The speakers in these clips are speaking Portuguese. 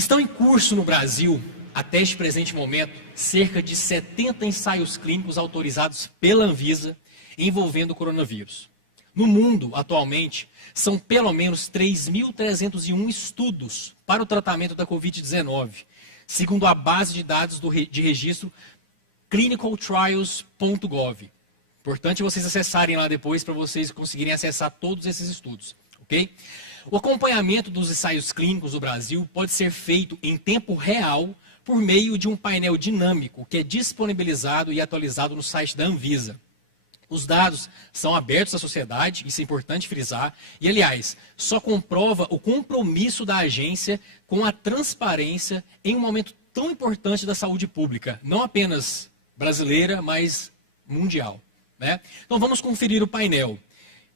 Estão em curso no Brasil, até este presente momento, cerca de 70 ensaios clínicos autorizados pela Anvisa envolvendo o coronavírus. No mundo, atualmente, são pelo menos 3.301 estudos para o tratamento da Covid-19, segundo a base de dados de registro clinicaltrials.gov. Importante vocês acessarem lá depois para vocês conseguirem acessar todos esses estudos, ok? O acompanhamento dos ensaios clínicos do Brasil pode ser feito em tempo real por meio de um painel dinâmico que é disponibilizado e atualizado no site da Anvisa. Os dados são abertos à sociedade, isso é importante frisar, e, aliás, só comprova o compromisso da agência com a transparência em um momento tão importante da saúde pública, não apenas brasileira, mas mundial, né? Então, vamos conferir o painel.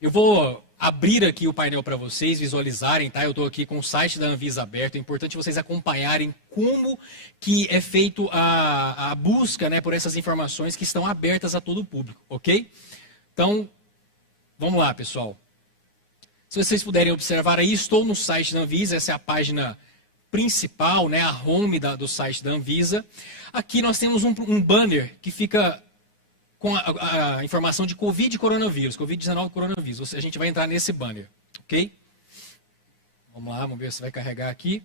Eu vou abrir aqui o painel para vocês visualizarem, tá? Eu estou aqui com o site da Anvisa aberto, é importante vocês acompanharem como que é feito a busca, né, por essas informações que estão abertas a todo o público, ok? Então, vamos lá, pessoal. Se vocês puderem observar aí, estou no site da Anvisa, essa é a página principal, né, a home do site da Anvisa. Aqui nós temos um banner que fica com a informação de Covid e coronavírus, Covid-19 e coronavírus. A gente vai entrar nesse banner, ok? Vamos lá, vamos ver se vai carregar aqui.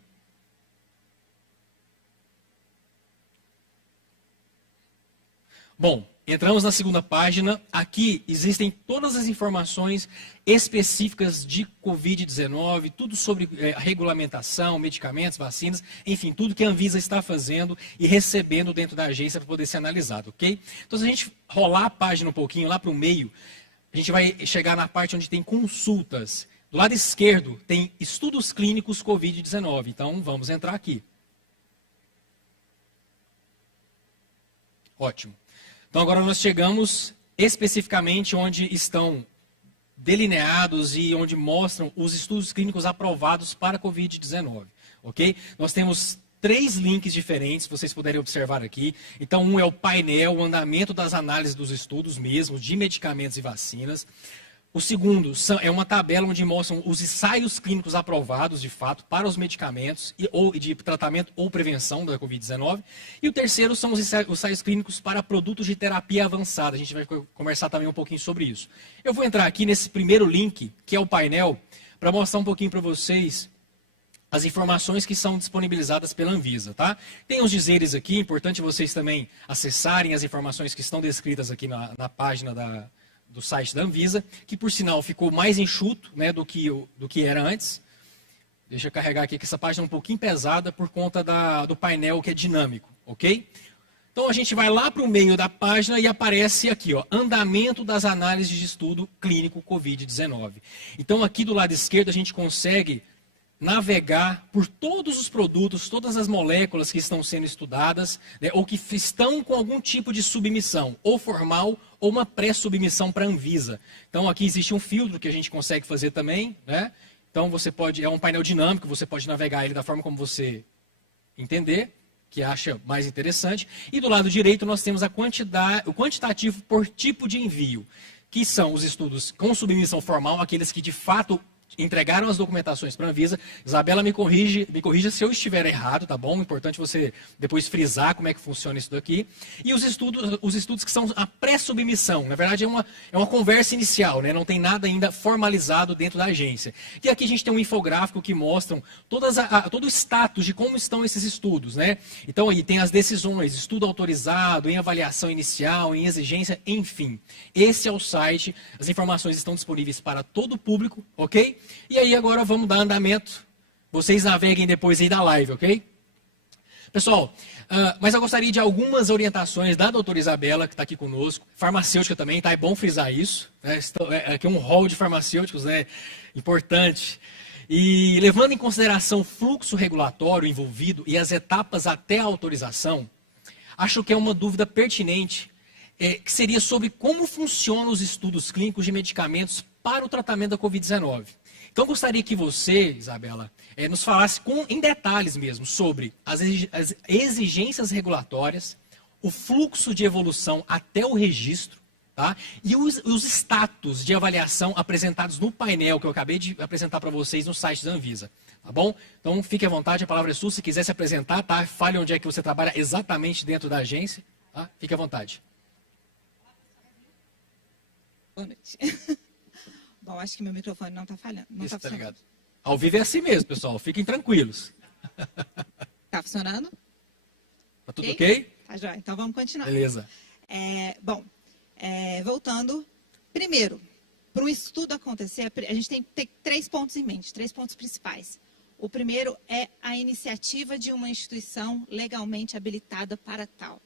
Bom, entramos na segunda página. Aqui existem todas as informações específicas de Covid-19, tudo sobre regulamentação, medicamentos, vacinas, enfim, tudo que a Anvisa está fazendo e recebendo dentro da agência para poder ser analisado, ok? Então, se a gente rolar a página um pouquinho lá para o meio, a gente vai chegar na parte onde tem consultas. Do lado esquerdo tem estudos clínicos Covid-19, então vamos entrar aqui. Ótimo. Então agora nós chegamos especificamente onde estão delineados e onde mostram os estudos clínicos aprovados para a Covid-19, ok? Nós temos 3 links diferentes, se vocês puderem observar aqui. Então um é o painel, o andamento das análises dos estudos mesmo, de medicamentos e vacinas. O segundo é uma tabela onde mostram os ensaios clínicos aprovados, de fato, para os medicamentos ou de tratamento ou prevenção da Covid-19. E o terceiro são os ensaios clínicos para produtos de terapia avançada. A gente vai conversar também um pouquinho sobre isso. Eu vou entrar aqui nesse primeiro link, que é o painel, para mostrar um pouquinho para vocês as informações que são disponibilizadas pela Anvisa, tá? Tem os dizeres aqui, é importante vocês também acessarem as informações que estão descritas aqui na página do site da Anvisa, que por sinal ficou mais enxuto, né, do que era antes. Deixa eu carregar aqui, que essa página é um pouquinho pesada por conta do painel que é dinâmico, ok? Então a gente vai lá para o meio da página e aparece aqui, ó, andamento das análises de estudo clínico Covid-19. Então aqui do lado esquerdo a gente consegue navegar por todos os produtos, todas as moléculas que estão sendo estudadas, né, ou que estão com algum tipo de submissão, ou formal, ou uma pré-submissão para a Anvisa. Então aqui existe um filtro que a gente consegue fazer também, né? Então você pode, é um painel dinâmico, você pode navegar ele da forma como você entender, que acha mais interessante. E do lado direito nós temos o quantitativo por tipo de envio, que são os estudos com submissão formal, aqueles que de fato entregaram as documentações para a Anvisa. Isabela, me corrija se eu estiver errado, tá bom? Importante você depois frisar como é que funciona isso daqui. E os estudos que são a pré-submissão. Na verdade, é uma conversa inicial, né? Não tem nada ainda formalizado dentro da agência. E aqui a gente tem um infográfico que mostra todo o status de como estão esses estudos, né? Então aí tem as decisões, estudo autorizado, em avaliação inicial, em exigência, enfim. Esse é o site, as informações estão disponíveis para todo o público, ok? E aí agora vamos dar andamento. Vocês naveguem depois aí da live, ok? Pessoal, mas eu gostaria de algumas orientações da doutora Isabela, que está aqui conosco, farmacêutica também, tá? É bom frisar isso. Né? Aqui é um hall de farmacêuticos, né? Importante. E levando em consideração o fluxo regulatório envolvido e as etapas até a autorização, acho que é uma dúvida pertinente, que seria sobre como funcionam os estudos clínicos de medicamentos para o tratamento da Covid-19. Então, gostaria que você, Isabela, nos falasse em detalhes mesmo sobre as exigências regulatórias, o fluxo de evolução até o registro, tá? E os status de avaliação apresentados no painel que eu acabei de apresentar para vocês no site da Anvisa. Tá bom? Então, fique à vontade, a palavra é sua. Se quiser se apresentar, tá? Fale onde é que você trabalha exatamente dentro da agência. Tá? Fique à vontade. Boa noite. Bom, acho que meu microfone não está falhando. Não está funcionando. Ligado. Ao vivo é assim mesmo, pessoal. Fiquem tranquilos. Está funcionando? Tá tudo ok? Tá jóia. Então, vamos continuar. Beleza. Voltando. Primeiro, para um estudo acontecer, a gente tem que ter 3 pontos em mente, 3 pontos principais. O primeiro é a iniciativa de uma instituição legalmente habilitada para tal.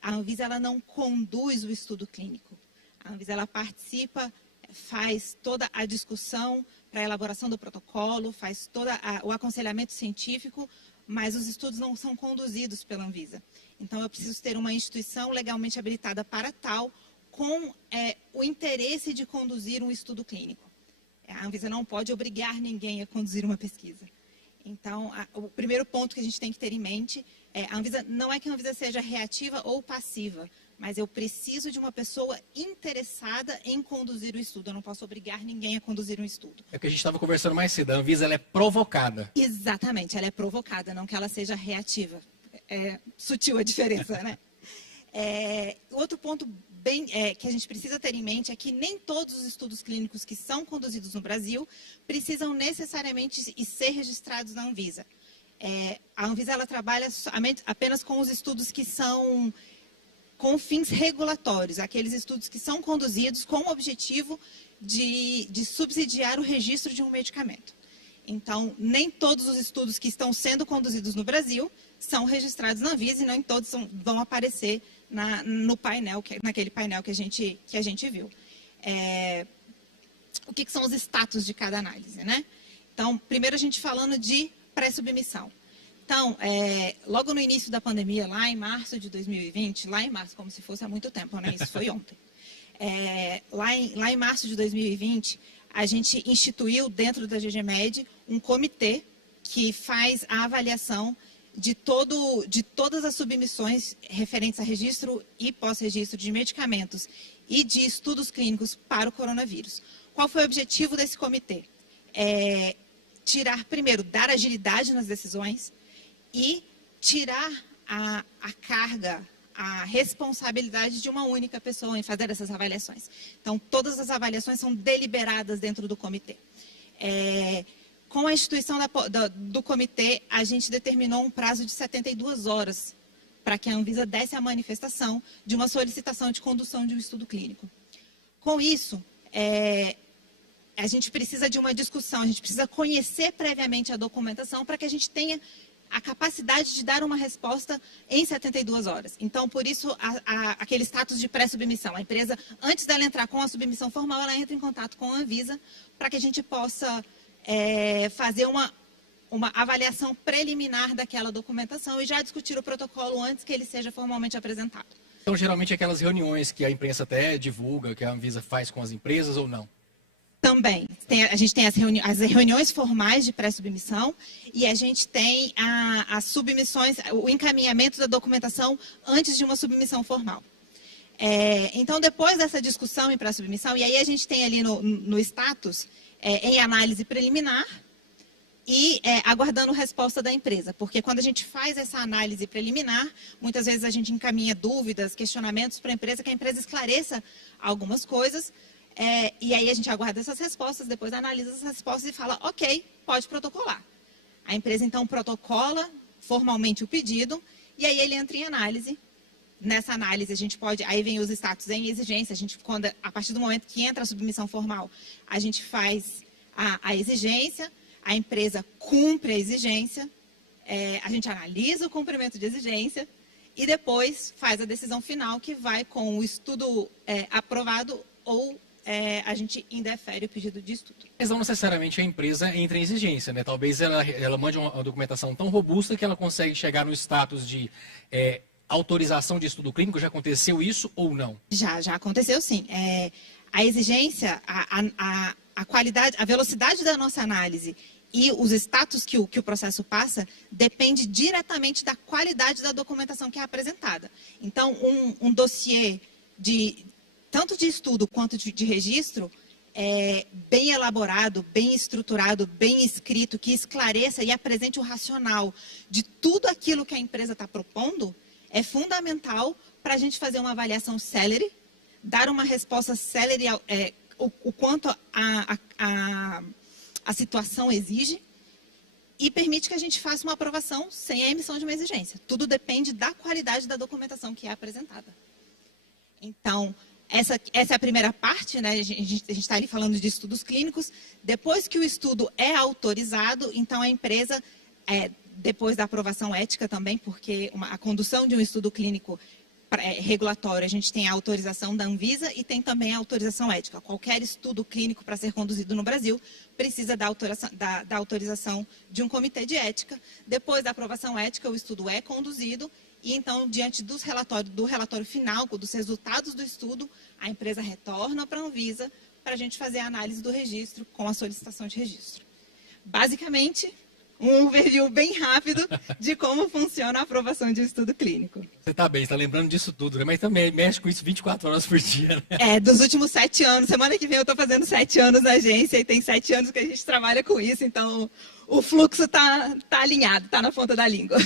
A Anvisa ela não conduz o estudo clínico. A Anvisa ela participa, faz toda a discussão para a elaboração do protocolo, faz todo o aconselhamento científico, mas os estudos não são conduzidos pela Anvisa. Então, eu preciso ter uma instituição legalmente habilitada para tal, com o interesse de conduzir um estudo clínico. A Anvisa não pode obrigar ninguém a conduzir uma pesquisa. Então, o primeiro ponto que a gente tem que ter em mente a Anvisa não é que a Anvisa seja reativa ou passiva, mas eu preciso de uma pessoa interessada em conduzir o estudo. Eu não posso obrigar ninguém a conduzir um estudo. É o que a gente estava conversando mais cedo. A Anvisa ela é provocada. Exatamente, ela é provocada, não que ela seja reativa. É sutil a diferença, né? Outro ponto que a gente precisa ter em mente é que nem todos os estudos clínicos que são conduzidos no Brasil precisam necessariamente ser registrados na Anvisa. A Anvisa ela trabalha apenas com os estudos que são com fins regulatórios, aqueles estudos que são conduzidos com o objetivo de subsidiar o registro de um medicamento. Então, nem todos os estudos que estão sendo conduzidos no Brasil são registrados na Anvisa e nem todos vão aparecer no painel, naquele painel que a gente viu. O que são os status de cada análise, né? Então, primeiro a gente falando de pré-submissão. Então, logo no início da pandemia, lá em março de 2020, lá em março, como se fosse há muito tempo, né? Isso foi ontem. Lá em março de 2020, a gente instituiu dentro da GGMed um comitê que faz a avaliação de todas as submissões referentes a registro e pós-registro de medicamentos e de estudos clínicos para o coronavírus. Qual foi o objetivo desse comitê? Primeiro, dar agilidade nas decisões e tirar a carga, a responsabilidade de uma única pessoa em fazer essas avaliações. Então, todas as avaliações são deliberadas dentro do comitê. Com a instituição do comitê, a gente determinou um prazo de 72 horas para que a Anvisa desse a manifestação de uma solicitação de condução de um estudo clínico. Com isso, a gente precisa de uma discussão, a gente precisa conhecer previamente a documentação para que a gente tenha a capacidade de dar uma resposta em 72 horas. Então, por isso, aquele status de pré-submissão. A empresa, antes dela entrar com a submissão formal, ela entra em contato com a Anvisa para que a gente possa fazer uma avaliação preliminar daquela documentação e já discutir o protocolo antes que ele seja formalmente apresentado. Então, geralmente, aquelas reuniões que a imprensa até divulga, que a Anvisa faz com as empresas ou não? Também. A gente tem as reuniões formais de pré-submissão e a gente tem as submissões, o encaminhamento da documentação antes de uma submissão formal. Então, depois dessa discussão em pré-submissão, e aí a gente tem ali no status, em análise preliminar e aguardando resposta da empresa. Porque quando a gente faz essa análise preliminar, muitas vezes a gente encaminha dúvidas, questionamentos para a empresa, que a empresa esclareça algumas coisas. E aí a gente aguarda essas respostas, depois analisa essas respostas e fala, ok, pode protocolar. A empresa então protocola formalmente o pedido e aí ele entra em análise. Nessa análise a gente pode, aí vem os status em exigência, a partir do momento que entra a submissão formal, a gente faz a exigência, a empresa cumpre a exigência, a gente analisa o cumprimento de exigência e depois faz a decisão final que vai com o estudo aprovado ou a gente indefere o pedido de estudo. Mas não necessariamente a empresa entra em exigência, né? Talvez ela mande uma documentação tão robusta que ela consegue chegar no status de autorização de estudo clínico. Já aconteceu isso ou não? Já aconteceu sim. A exigência, a qualidade, a velocidade da nossa análise e os status que o processo passa depende diretamente da qualidade da documentação que é apresentada. Então, um dossiê tanto de estudo quanto de registro, bem elaborado, bem estruturado, bem escrito, que esclareça e apresente o racional de tudo aquilo que a empresa está propondo, é fundamental para a gente fazer uma avaliação célere, dar uma resposta célere o quanto a situação exige, e permite que a gente faça uma aprovação sem a emissão de uma exigência. Tudo depende da qualidade da documentação que é apresentada. Então, essa é a primeira parte, né? A gente está ali falando de estudos clínicos. Depois que o estudo é autorizado, então a empresa, depois da aprovação ética também, porque a condução de um estudo clínico regulatório, a gente tem a autorização da Anvisa e tem também a autorização ética. Qualquer estudo clínico para ser conduzido no Brasil precisa da autorização de um comitê de ética. Depois da aprovação ética, o estudo é conduzido e, então, diante do relatório final, dos resultados do estudo, a empresa retorna para a Anvisa para a gente fazer a análise do registro com a solicitação de registro. Basicamente, um overview bem rápido de como funciona a aprovação de um estudo clínico. Você está bem, está lembrando disso tudo, né? Mas também mexe com isso 24 horas por dia, né? Dos últimos 7 anos. Semana que vem eu estou fazendo 7 anos na agência e tem 7 anos que a gente trabalha com isso, então o fluxo está alinhado, está na ponta da língua.